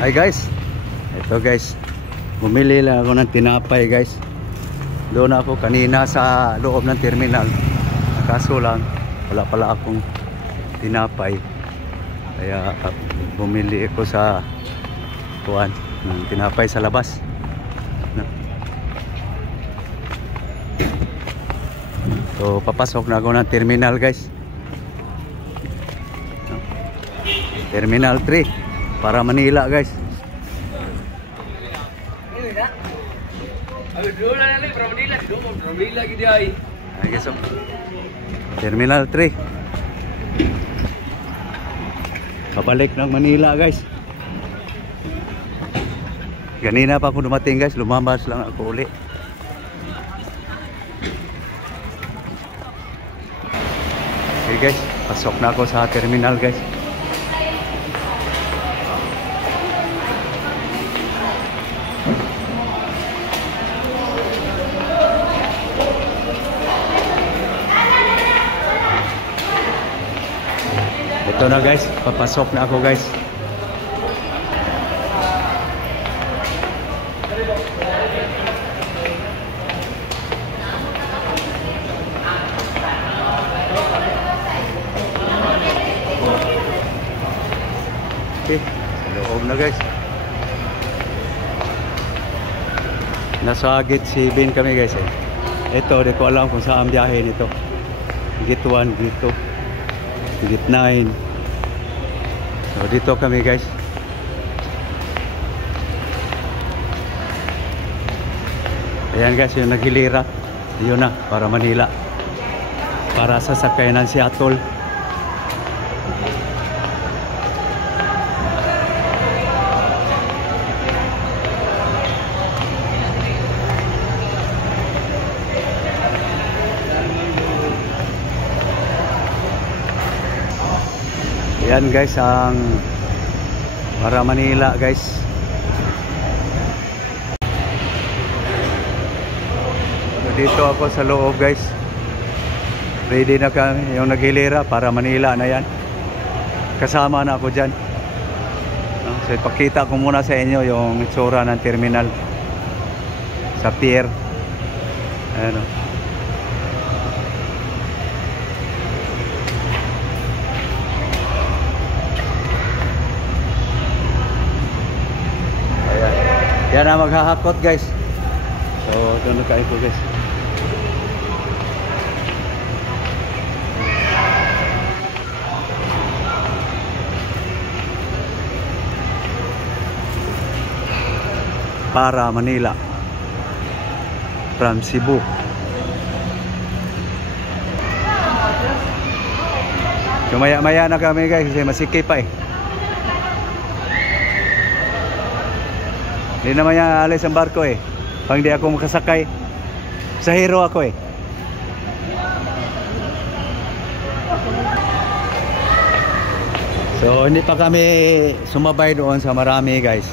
Hi guys, ito guys, bumili lang ako ng tinapay guys. Doon ako kanina sa loob ng terminal, kaso lang wala pala akong tinapay, kaya bumili ako sa kuwan ng tinapay sa labas. So papasok na ako ng terminal guys, Terminal 3 para Manila guys. Terminal 3 pabalik ng Manila guys. Kanina pa ako dumating guys, lumabas lang ako uli. Okay guys, pasok na ako sa terminal guys. Ito na guys, papasok na ako guys. Okay, loob na guys. Nasa gate 7 kami guys eh. Ito, di ko alam kung saan biyahe nito. Gate 1, gate 2, gate 9. So dito kami guys. Ayan guys, yung naghilira, yun na, para Manila, para sasakay ng Seattle. Yan guys ang para Manila guys. Dito ako sa loob guys. Ready na kami, yung naghilira para Manila na yan. Kasama na ako dyan. So ipakita ko muna sa inyo yung itsura ng terminal sa pier. Ayan o. Yan na maghahakot guys. So doon na kayo po guys. Para Manila from Cebu. So maya na kami guys kasi masikip pa eh. Hindi naman yan alis ang barko eh. Pag hindi ako makasakay, sa hero ako eh. So hindi pa kami sumabay doon sa marami guys,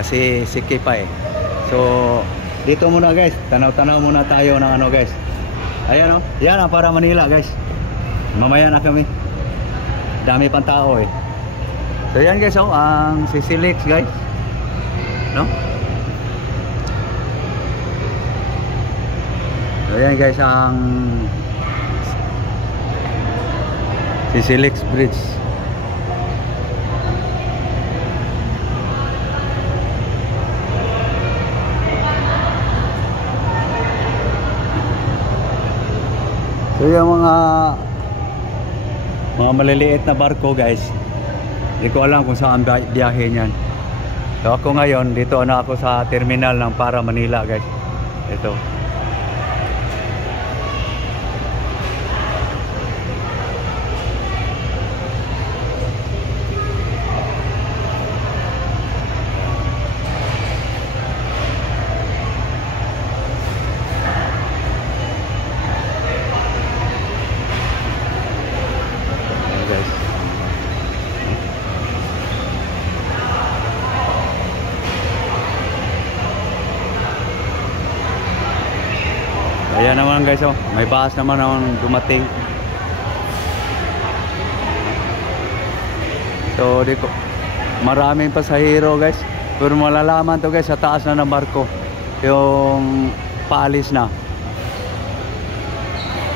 kasi sikip pa eh. So dito muna guys, tanaw-tanaw muna tayo ng ano guys. Ayan o, yan ang para Manila guys. Mamaya na kami, dami pang tao eh. So yan guys oh, ang Sisilix guys, no? Ayan guys ang Sisilix Bridge. So yung mga maliliit na barko guys, hindi ko alam kung saan biyahe niyan. So ako ngayon, dito na ako sa terminal ng para Manila guys. Ito. Ayan naman guys oh, may bus naman ang dumating. So maraming pasahero guys. Pero malalaman to guys sa taas na ng barko yung paalis na.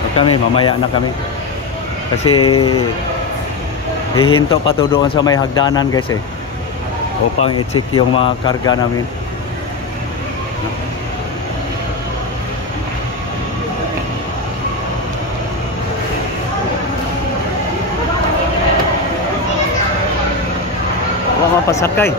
At kami mamaya na kami kasi hihinto pa to doon sa may hagdanan guys upang i-check yung mga karga namin. Wala mapasakay.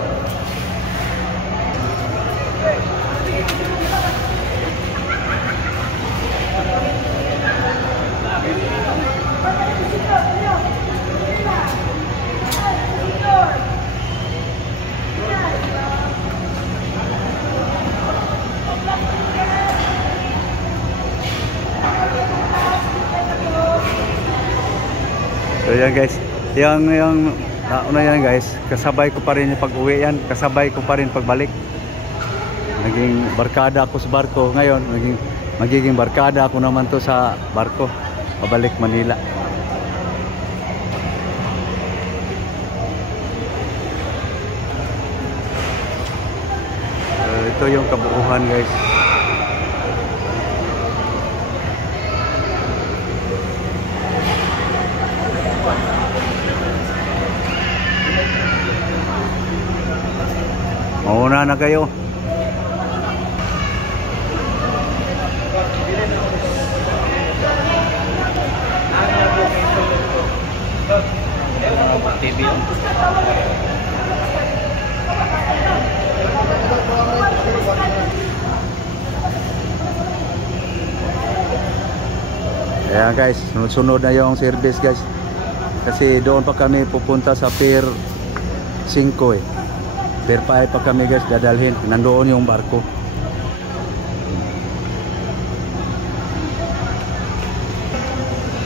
So yan guys, yung ano yan guys, kasabay ko pa rin yung pag-uwi yan, kasabay ko pa rin pagbalik. Naging barkada ako sa barko ngayon, magiging barkada ako naman to sa barko pabalik Manila. Ito yung kabuuhan guys. Mauna na kayo. TV. Ayan guys, sunod na yung service guys. Kasi doon pa kami pupunta sa Pier 5 Pier 5 pa kami guys dadalhin. Nandoon yung barko.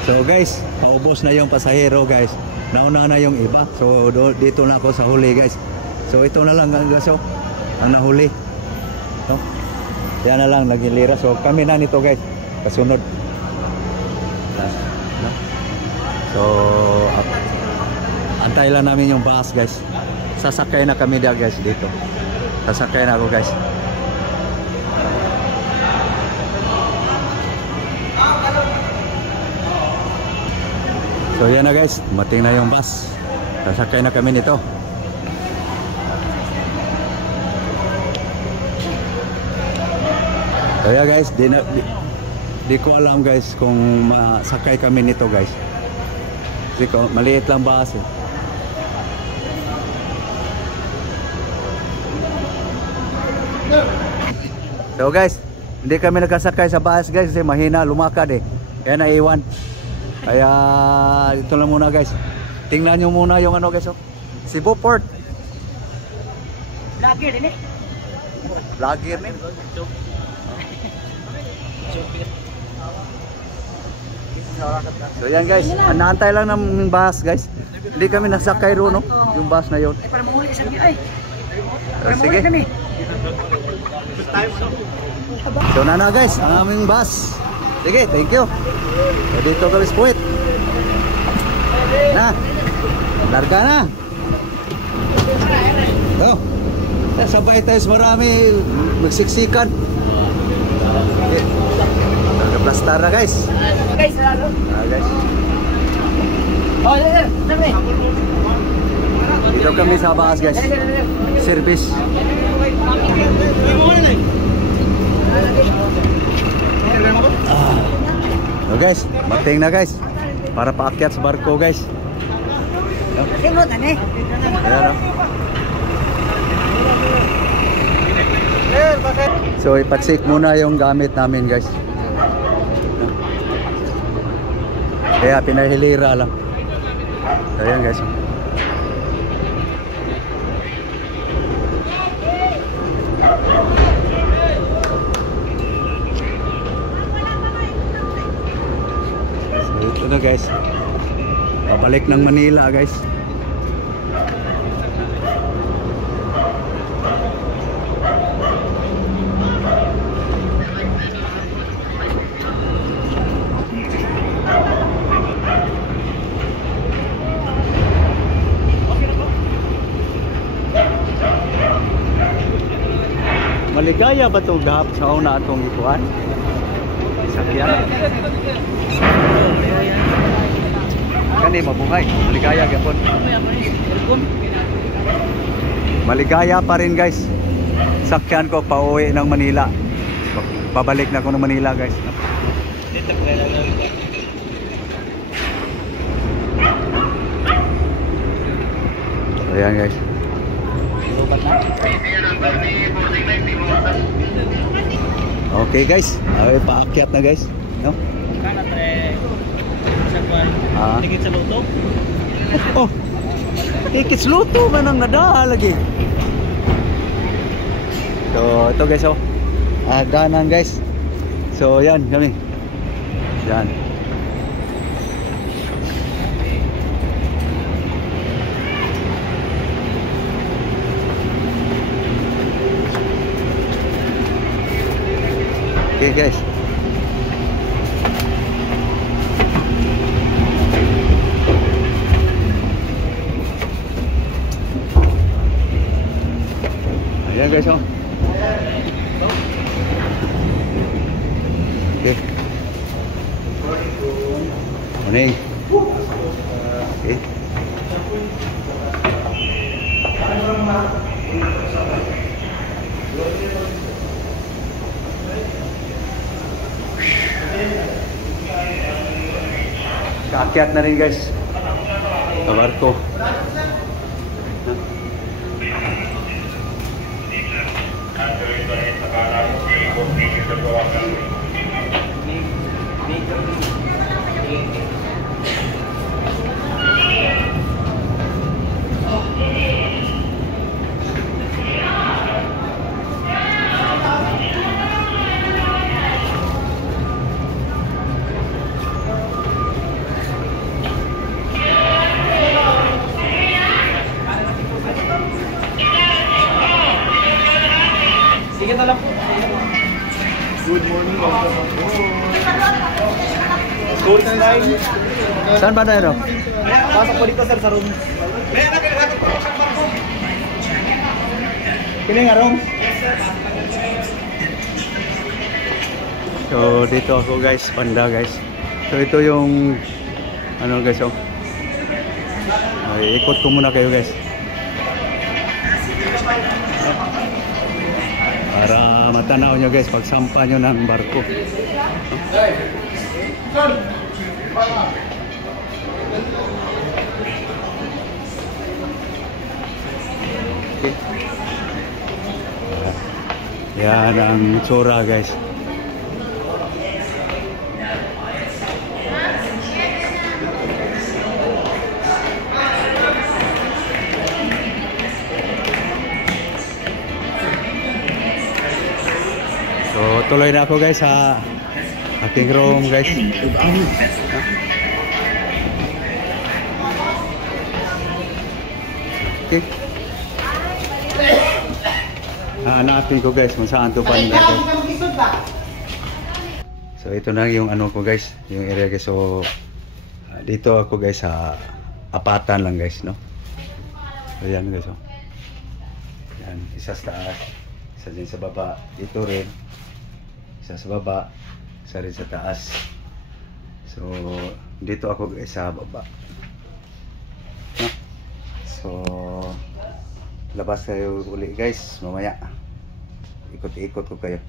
So guys, paubos na yung pasahero guys. Nauna na yung iba. So dito na ako sa huli guys. So ito na lang guys ang nahuli. No? Yan na lang nagilira. So kami na nito guys. Kasunod. No? So antay lang namin yung bus guys. Sasakay na kami guys dito. Sasakay na ako guys. So yan na guys, mating na yung bus. Sasakay na kami nito. Kaya guys, di ko alam guys kung masakay kami nito guys. Kasi maliit lang bus So guys, hindi kami nagkasakay sa bus guys kasi mahina, lumakad Kaya naiwan. Kaya ito lang muna guys. Tingnan nyo muna yung ano guys Cebu Port. Vlogger din Vlogger din. So yan guys, naantay lang ng bus guys. Hindi kami nasakay roon yung bus na yon. Sige. So na guys, ang aming bus. Sige, thank you. So, dito kami sa Puwet. Na. Larga na. So, sabay tayo sa marami magsiksikan. Okay. Nagaplastar na guys. Guys, guys. Oh, dami. Dito kami sa bus guys. Service. So guys, mating na guys. Para paakyat sa barko guys. Ayan So ipatsik muna yung gamit namin guys. Kaya pinahilira lang. So ayan guys. Ito na guys, pabalik ng Manila guys. Maligaya ba itong gahap sa una atong ikuan? Sakyan. Kani mabuhay. Maligaya gapon. Maligaya pa rin guys. Sakyan ko pauwi ng Manila. Pabalik na ako ng Manila guys. Ayan guys. Okay guys, ay paakyat na guys, no? Ticket sa loto? Oh, ticket sa loto man ang nada lagi. So ito guys, oh, aganan guys. So yan kami, yan. Okay guys. Ayan guys, oh. Okay. Morning. Okay. Kaakyat na rin guys sa barko. Sige na lang po. Good morning. Good line. Saan ba tayo? Pasok po dito sir sa room. Kini nga room. So dito ako guys, Panda guys. So ito yung ano guys, oh. Ay, ikot ko muna kayo guys. Para matanaw nyo guys pagsampa nyo ng barko. Okay. Yan ang tsura guys. So tuloy na ako guys sa aking room guys. Okay. Hanapin ko guys kung saan to Panda guys. So ito na yung ano ko guys, yung area guys. So dito ako guys sa apatan lang guys, no. So yan guys, oh. Yan, isa sa taas, isa din sa baba. Dito rin isa sa baba, isa rin sa taas. So dito ako guys sa baba, no? So labas kayo uli guys mamaya, ikot-ikot ko kayo.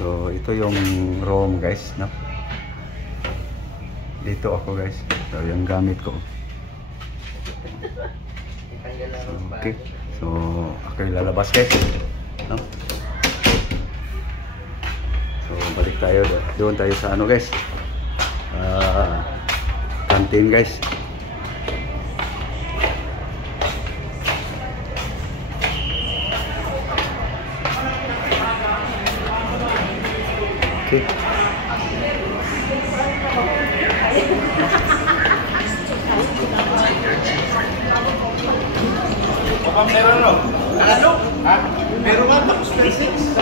So ito yung room guys, no? Dito ako guys, so yung gamit ko. So, okay, so ako yung lalabas guys, no? So balik tayo doon tayo sa ano guys, canteen guys. Okay. Meron no? Ano? Ha? Meron nga tapos basics.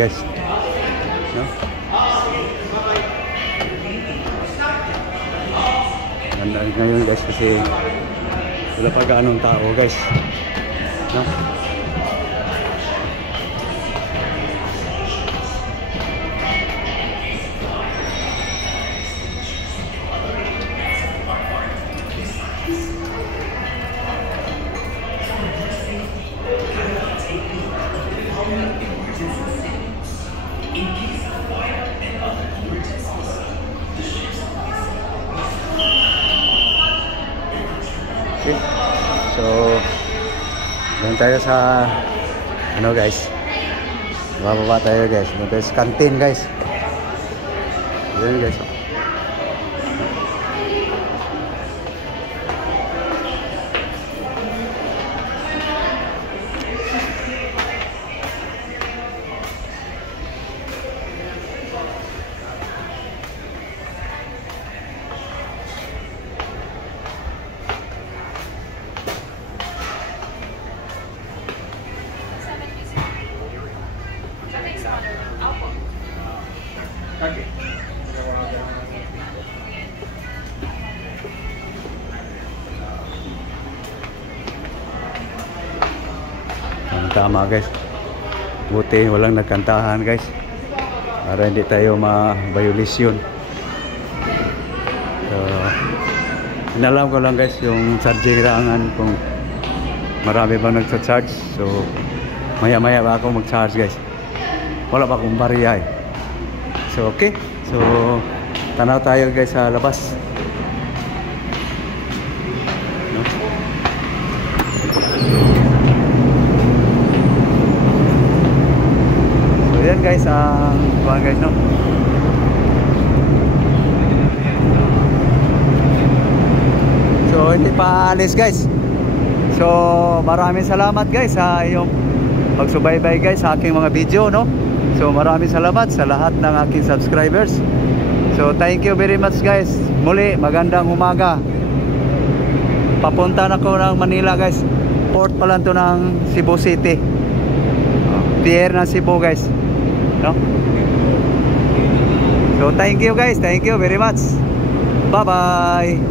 guys. No? Ganda ngayon guys kasi wala pa gaanong tao guys. No? Okay. So, doon tayo sa ano guys. Bababa tayo guys. Doon tayo sa canteen guys. Doon guys. Okay. Tama guys. Buti walang nagkantahan guys. Para hindi tayo ma-violation. So, inalam ko lang guys yung chargerangan kung marami bang nagsa-charge. So, maya-maya ba ako mag-charge guys. Wala pa akong bariya eh. So, okay. So, tanaw tayo guys sa labas. No? So, yan guys. Kuhaan guys, no? So, hindi pa alis guys. So, maraming salamat guys sa iyong pagsubaybay guys sa aking mga video, no? So maraming salamat sa lahat ng aking subscribers. So thank you very much guys. Muli, magandang umaga. Papunta na ko ng Manila guys. Port pa lang to ng Cebu City. Pier ng Cebu guys. No? So thank you guys. Thank you very much. Bye bye.